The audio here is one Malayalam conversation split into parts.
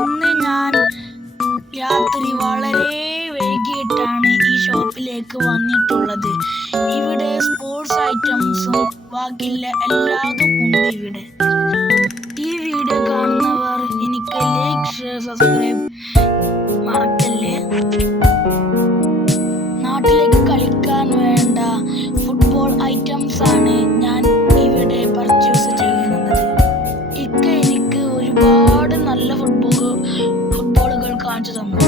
ഇന്ന് ഞാൻ രാത്രി വളരെ വൈകിട്ടാണ് ഈ ഷോപ്പിലേക്ക് വന്നിട്ടുള്ളത്. ഇവിടെ സ്പോർട്സ് ഐറ്റംസും ബാക്കിയുള്ള എല്ലാതും ഉണ്ട് ഇവിടെ. ഈ വീഡിയോ കാണുന്നവർ എനിക്ക് ലൈക്ക്, ഷെയർ, സബ്സ്ക്രൈബ് മറക്കല്ലേ. നാട്ടിലേക്ക് കളിക്കാൻ വേണ്ട ഫുട്ബോൾ ഐറ്റംസ് ആണ് ഞാൻ ഇവിടെ പർച്ചേസ് ചെയ്യുന്നത്. എനിക്ക് ഒരുപാട് നല്ല ഫുട്ബോളുകൾ കാണിച്ചു തന്നു.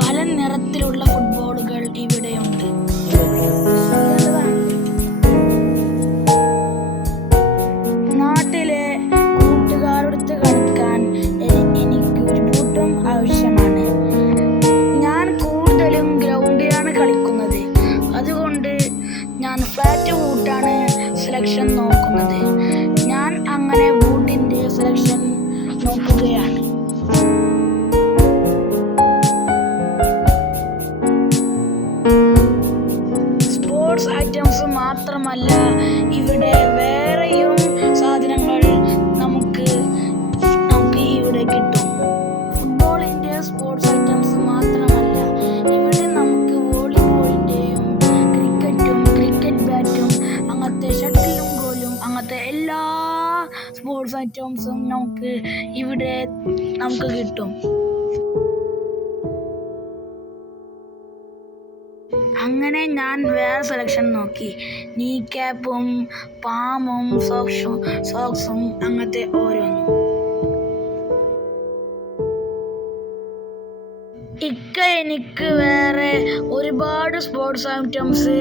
പല നിറത്തിലുള്ള ഫുട്ബോളുകൾ ഇവിടെയുണ്ട്. നാട്ടിലെ കൂട്ടുകാരോടൊത്ത് കളിക്കാൻ എനിക്ക് ഒരു ബൂട്ടും ആവശ്യമാണ്. ഞാൻ കൂടുതലും ഗ്രൗണ്ടിലാണ് കളിക്കുന്നത്. അതുകൊണ്ട് ഞാൻ ഫ്ലാറ്റ് ബൂട്ടാണ് സെലക്ഷൻ നോക്കുന്നത്. ഞാൻ അങ്ങനെ ബൂട്ടിന്റെ സെലക്ഷൻ നോക്കുകയാണ്. സ്പോർട്സ് ഐറ്റംസ് മാത്രമല്ല, ഇവിടെ വേറെയും സാധനങ്ങൾ നമുക്ക് ഇവിടെ കിട്ടും. ഫുട്ബോളിന്റെ സ്പോർട്സ് ഐറ്റംസ് മാത്രമല്ല, ഇവിടെ നമുക്ക് വോളിബോളിന്റെയും ക്രിക്കറ്റ് ബാറ്റും അങ്ങനത്തെ ഷട്ടിലും ഗോലും അങ്ങനത്തെ എല്ലാ സ്പോർട്സ് ഐറ്റംസും ഇവിടെ നമുക്ക് കിട്ടും. അങ്ങനെ ഞാൻ വേറെ സെലക്ഷൻ നോക്കി. നീ ക്യാപ്പും പാമും സോക്സും അങ്ങനത്തെ ഓരോന്നും. എനിക്ക് വേറെ ഒരുപാട് സ്പോർട്സ് ഐറ്റംസ്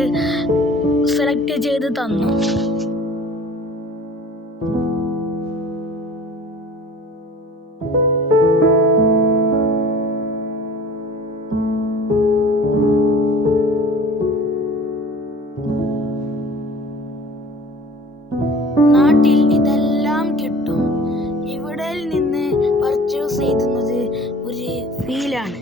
സെലക്ട് ചെയ്ത് തന്നു. നാട്ടിൽ ഇതെല്ലാം കിട്ടും. ഇവിടെ നിന്ന് പർച്ചേസ് ചെയ്യുന്നത് ഒരു ഫീലാണ്.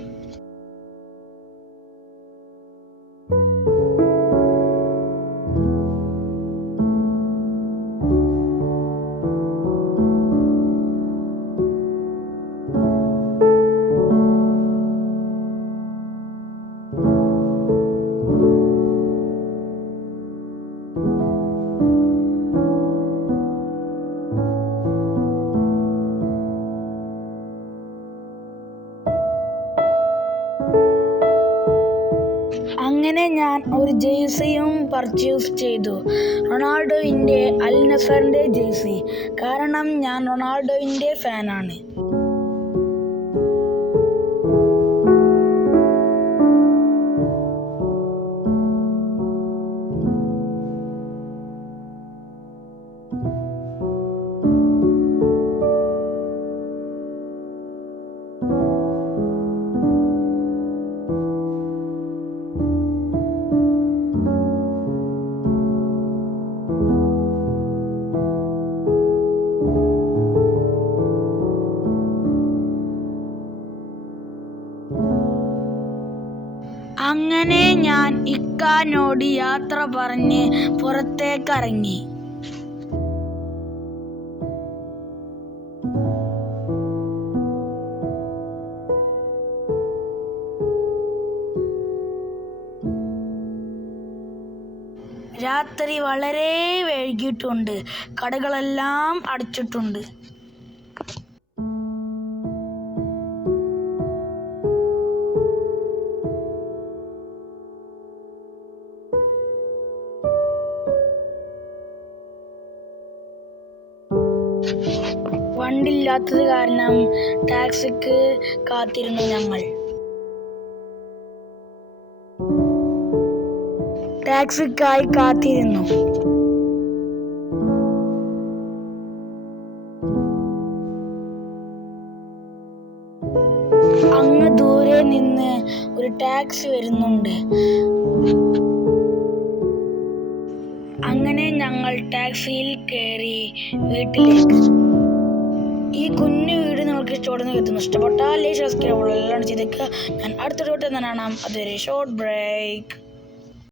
അങ്ങനെ ഞാൻ ഒരു ജേഴ്സിയും പർച്ചേസ് ചെയ്തു. റൊണാൾഡോയിൻ്റെ അൽ നസറിൻ്റെ ജേഴ്സി. കാരണം ഞാൻ റൊണാൾഡോയിൻ്റെ ഫാനാണ്. അങ്ങനെ ഞാൻ ഇക്കാനോട് യാത്ര പറഞ്ഞ് പുറത്തേക്കിറങ്ങി. രാത്രി വളരെ വൈകിട്ടുണ്ട്. കടകളെല്ലാം അടച്ചിട്ടുണ്ട്. വണ്ടിയില്ലാത്തത് കാരണം ടാക്സിക്ക് കാത്തിരുന്നു ഞങ്ങൾ. ടാക്സിക്കായി കാത്തിരുന്നു. അങ്ങ് ദൂരെ നിന്ന് ഒരു ടാക്സി വരുന്നുണ്ട്. അങ്ങനെ ഞങ്ങൾ ടാക്സിയിൽ കയറി വീട്ടിലേക്ക്. ഈ കുഞ്ഞു വീട് നിങ്ങൾക്ക് ഇഷ്ടപ്പെടുന്ന കരുതുന്നു. ഇഷ്ടപ്പെട്ടാൽ സബ്സ്ക്രൈബ് എല്ലാം ചെയ്തേക്കുക. ഞാൻ അടുത്തൊരു വട്ടം തന്നെ കാണാം. അതൊരു ഷോർട്ട് ബ്രേക്ക്.